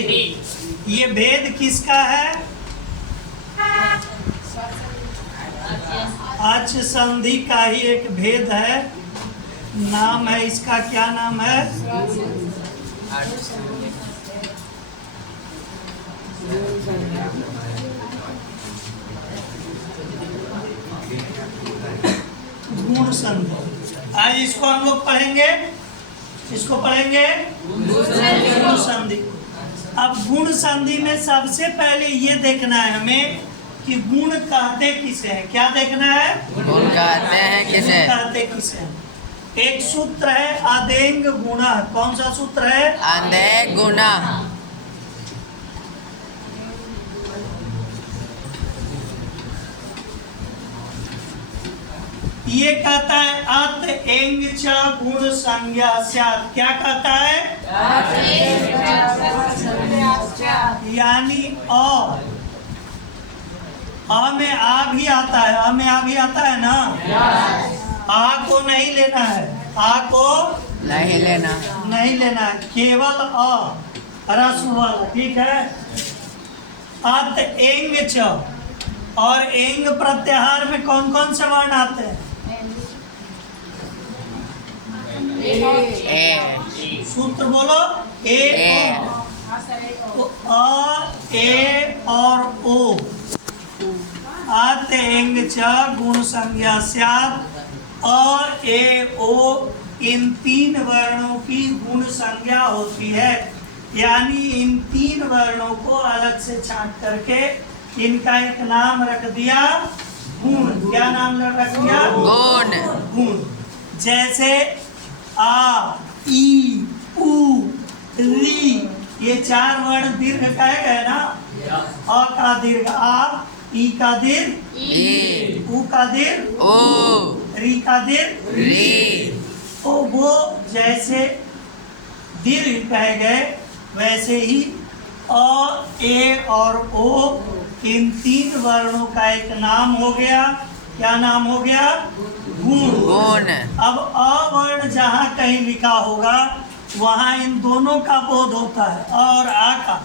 री। ये भेद किसका है? अच संधि का ही एक भेद है। नाम है इसका, क्या नाम है? गुण संधि। आज इसको हम लोग पढ़ेंगे, इसको पढ़ेंगे गुण संधि। अब गुण संधि में सबसे पहले ये देखना है हमें कि गुण कहते किसे हैं। क्या देखना है? गुण कहते हैं किसे? कहते किसे हैं। एक सूत्र है अदेंग गुणा। कौन सा सूत्र है? अदेंग गुणा। ये कहता है अत एंग च गुण संज्ञा स्यात्। क्या कहता है? यानी अ में आ भी आता है, अ में आ भी आता है ना। आ को नहीं लेना है, आ को नहीं लेना, नहीं लेना है, केवल अ रस्व वाला। ठीक है। अत एंग च, और एंग प्रत्याहार में कौन कौन से वर्ण आते हैं? ए। सूत्र बोलो। ए। तो अ, ए और ओ। अत एंग च गुण संज्ञा स्यात्। अ, ए, ओ इन तीन वर्णों की गुण संज्ञा होती है। यानी इन तीन वर्णों को अलग से छांट करके इनका एक नाम रख दिया गुण। क्या नाम रख दिया? गुण। गुण। जैसे आ, ई, उ, री, ये चार वर्ण दीर्घ कहे गए ना। अ का दीर्घ आ, ई का दीर्घ ई, उ का दीर्घ ओ, री का दीर्घ री। तो वो जैसे दीर्घ कहे गए वैसे ही अ, ए और ओ इन तीन वर्णों का एक नाम हो गया। क्या नाम हो गया? गुण। गुण। अब अ वर्ण जहाँ कहीं लिखा होगा वहाँ इन दोनों का बोध होता है, अ और आ का।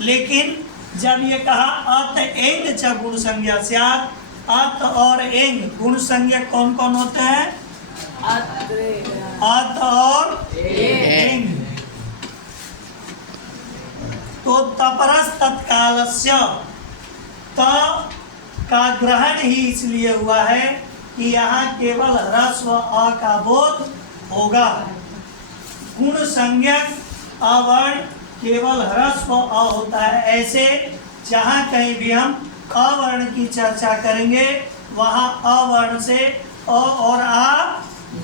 लेकिन जब ये कहा अत एंग च गुण संज्ञा स्यात्, अत और एंग गुण संज्ञा कौन कौन होते हैं? अत और एंग। तो तपरस तत्कालस्य, त का ग्रहण ही इसलिए हुआ है कि यहाँ केवल ह्रस्व अ का बोध होगा। गुण संज्ञक अवर्ण केवल ह्रस्व अ होता है। ऐसे जहाँ कहीं भी हम अवर्ण की चर्चा करेंगे वहाँ अवर्ण से अ और आ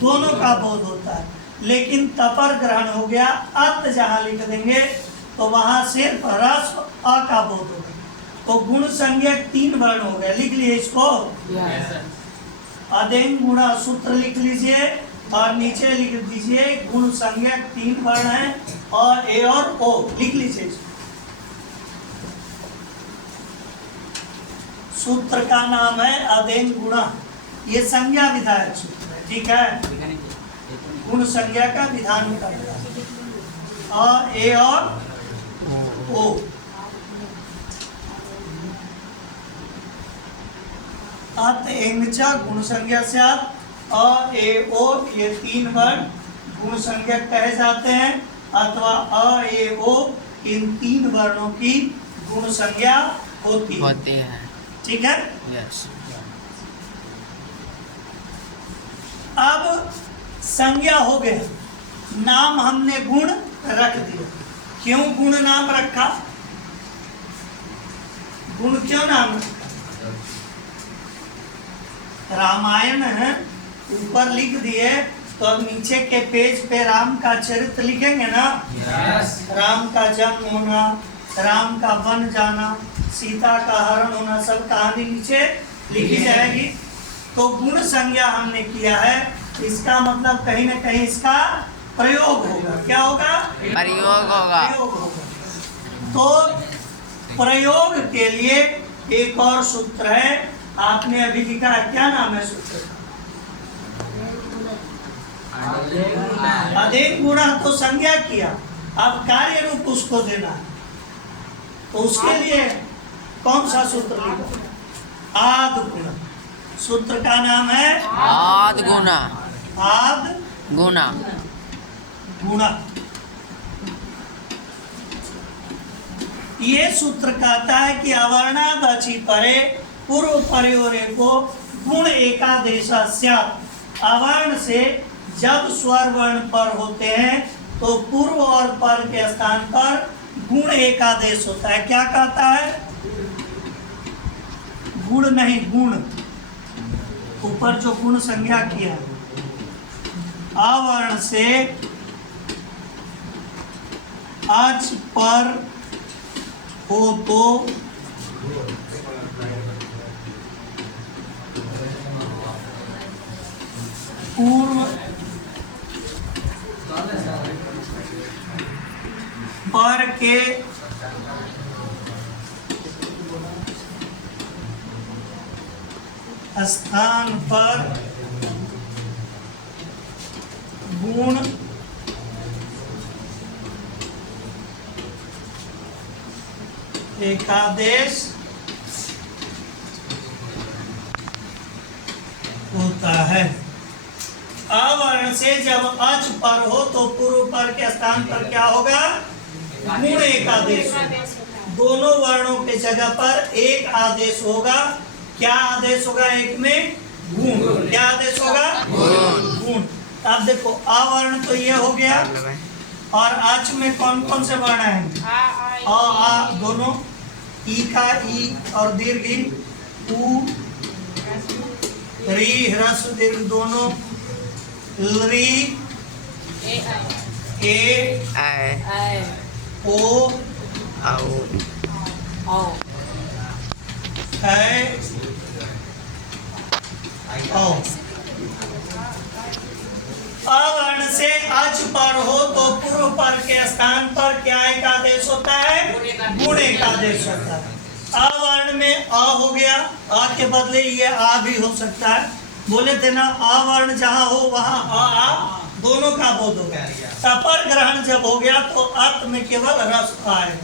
दोनों का बोध होता है। लेकिन तपर ग्रहण हो गया, अत जहाँ लिख देंगे तो वहाँ सिर्फ ह्रस्व अ का बोध होगा। तो गुण संज्ञक तीन वर्ण हो गए। लिख लिए इसको। अदेंग गुणा सूत्र लिख लीजिए और नीचे लिख दीजिए गुण संज्ञक तीन वर्ण है, और ए और ओ लिख लीजिए इसको। सूत्र का नाम है अदेंग गुणा। ये संज्ञा विधायक सूत्र है। ठीक है। गुण संज्ञा का विधान करता है। अ, ए और ओ। अत एंग च गुण संज्ञा स्यात्। अ, ए, ओ ये तीन वर्ण गुण संज्ञा कहे जाते हैं, अथवा अ, ए, ओ इन तीन वर्णों की गुण संज्ञा होती है। ठीक है। यस। अब संज्ञा हो गया, नाम हमने गुण रख दिया। क्यों गुण नाम रखा? गुण क्यों नाम रखा? रामायण है ऊपर लिख दिए, तो अब नीचे के पेज पे राम का चरित्र लिखेंगे ना। राम का जन्म होना, राम का वन जाना, सीता का हरण होना, सब कहानी नीचे लिखी जाएगी। तो गुण संज्ञा हमने किया है, इसका मतलब कहीं ना कहीं इसका प्रयोग होगा। क्या होगा? प्रयोग होगा। प्रयोग होगा। तो प्रयोग के लिए एक और सूत्र है, आपने अभी लिखा है। क्या नाम है सूत्र का? अदेंग गुणा। तो संज्ञा किया, अब कार्य रूप उसको देना है। तो उसके लिए कौन सा सूत्र लिखा? आद गुना। सूत्र का नाम है आद गुना। आद गुना। गुणा। ये सूत्र कहता है कि अवर्णाद अचि परे पूर्व परयोरे को गुण एकादेश स्यात्। अवर्ण से जब स्वर वर्ण पर होते हैं तो पूर्व और पर के स्थान पर गुण एकादेश होता है। क्या कहता है? गुण नहीं, गुण। ऊपर जो गुण संज्ञा किया, अवर्ण से अच पर हो तो पूर्व पर के स्थान पर गुण एकादेश होता है। अवर्ण से जब अच पर हो तो पूर्व पर के स्थान पर क्या होगा? गुण एकादेश होगा। दोनों वर्णों के जगह पर एक आदेश होगा। क्या आदेश होगा? एक में गुण। क्या आदेश होगा? गुण। अब देखो, अवर्ण तो ये हो गया, और अच में कौन कौन से वर्ण हैं? आ दोनों, ई का ई और दीर्घ ई, उ री ह्रस्व दीर्घ दोनों, री ए ओ अवर्ण से अच पर हो तो पूर्व पर के स्थान पर क्या एक आदेश होता है? गुण एक आदेश होता है। अवर्ण में अ हो गया, अ के बदले ये आ भी हो सकता है। बोले थे ना, अवर्ण जहाँ हो वहाँ आ दोनों का बोध होगा। सपर ग्रहण जब हो गया तो अत में केवल रस आए।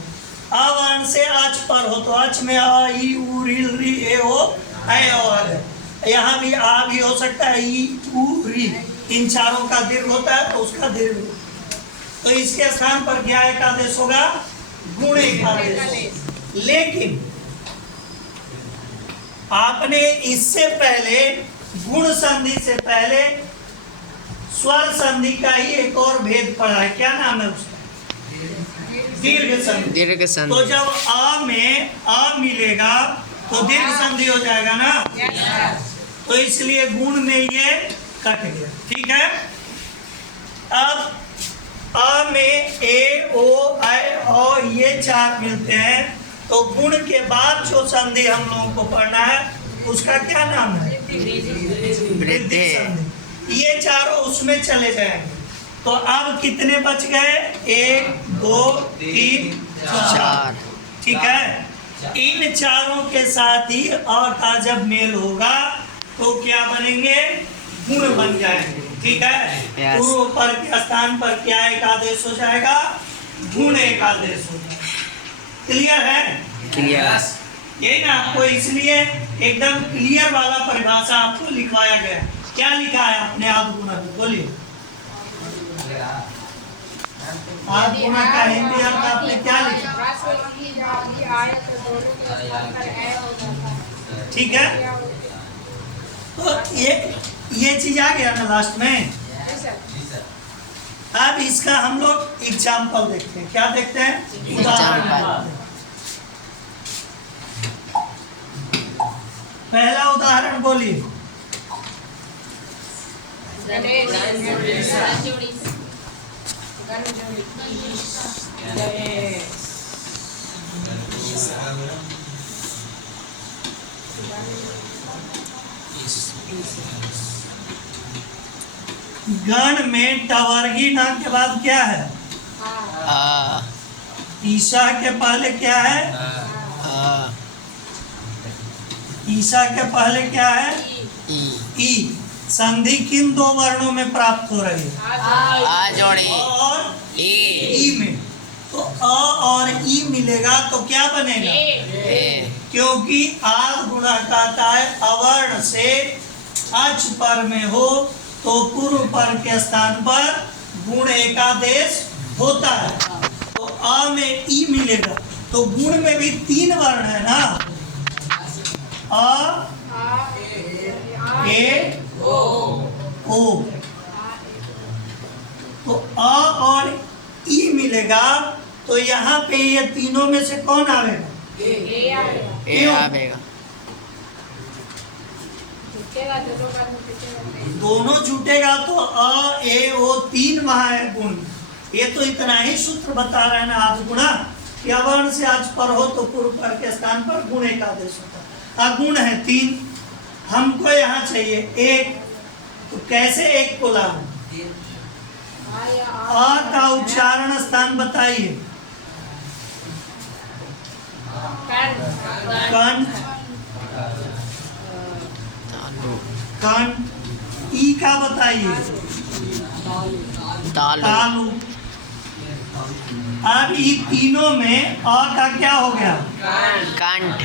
अवर्ण से अच पर हो तो अच में आ ई उ री री ए ओ ऐ ओ आ गए। यहाँ भी आ भी हो सकता है, ई उ री, इन चारों का दीर्घ होता है तो उसका दीर्घ। तो इसके स्थान पर क्या एक आदेश होगा? गुण एक आदेश। लेकिन आपने इससे पहले गुण संधि से पहले स्वर संधि का ही एक और भेद पढ़ा है। क्या नाम है उसका? दीर्घ संधि। दीर्घ संधि। तो जब आ में आ मिलेगा तो दीर्घ संधि हो जाएगा ना। तो इसलिए गुण में ये कट गया। ठीक है। अब आ में ए ओ ऐ ओ ये चार मिलते हैं, तो गुण के बाद जो संधि हम लोगों को पढ़ना है उसका क्या नाम है? वृद्धि संधि। ये चारों उसमें चले जाएंगे। तो अब कितने बच गए? 1 2 3 4। ठीक है। इन चारों के साथ ही अ का जब मेल होगा तो क्या बनेंगे? गुण बन जाएंगे। ठीक है। पूर्व पर के स्थान पर क्या एक आदेश हो जाएगा? गुण एक आदेश हो जाएगा। क्लियर है? क्लियर। यही ना आपको इसलिए एकदम क्लियर वाला परिभाषा आपको लिखवाया गया। क्या लिखा है आपने आद गुना? बोलिए। आद गुना का हिंदी अर्थ आपने क्या लिखा? ठीक है। तो ये चीज आ गया ना लास्ट में। अब इसका हम लोग एग्जाम्पल देखते हैं। क्या देखते हैं? उदाहरण। पहला उदाहरण बोलिए। गण में टवर्गी ना के बाद क्या है? ईशा के पहले क्या है? ईशा के पहले क्या है? ई। संधि किन दो वर्णों में प्राप्त हो रही है? आ जोड़ी और ई। ई में। तो अ और ई मिलेगा तो क्या बनेगा? ए। क्योंकि आद गुणा कहता है अवर्ण से अच पर में हो तो पूर्व पर के स्थान पर गुण एकादेश होता है, तो अ में ई मिलेगा। तो गुण में भी 3 वर्ण है ना, अ ए ओ। तो अ और ई मिलेगा, तो यहाँ पे ये तीनों में से कौन आवेगा? ए आवेगा। दोनों छूटेगा तो अ ए ओ 3 वहां है गुण। ये तो इतना ही सूत्र बता रहे हैं ना आद गुणा, कि अवर्ण से आज पर हो तो पूर्व पर के स्थान पर गुण एकादेश होता है। गुण है 3, हमको यहाँ चाहिए 1, तो कैसे 1 को लाऊं? अ का उच्चारण स्थान बताइए। कंठ, कंठ। ई का बताइए। तालु। अब ये तीनों में अ का क्या हो गया? कंठ।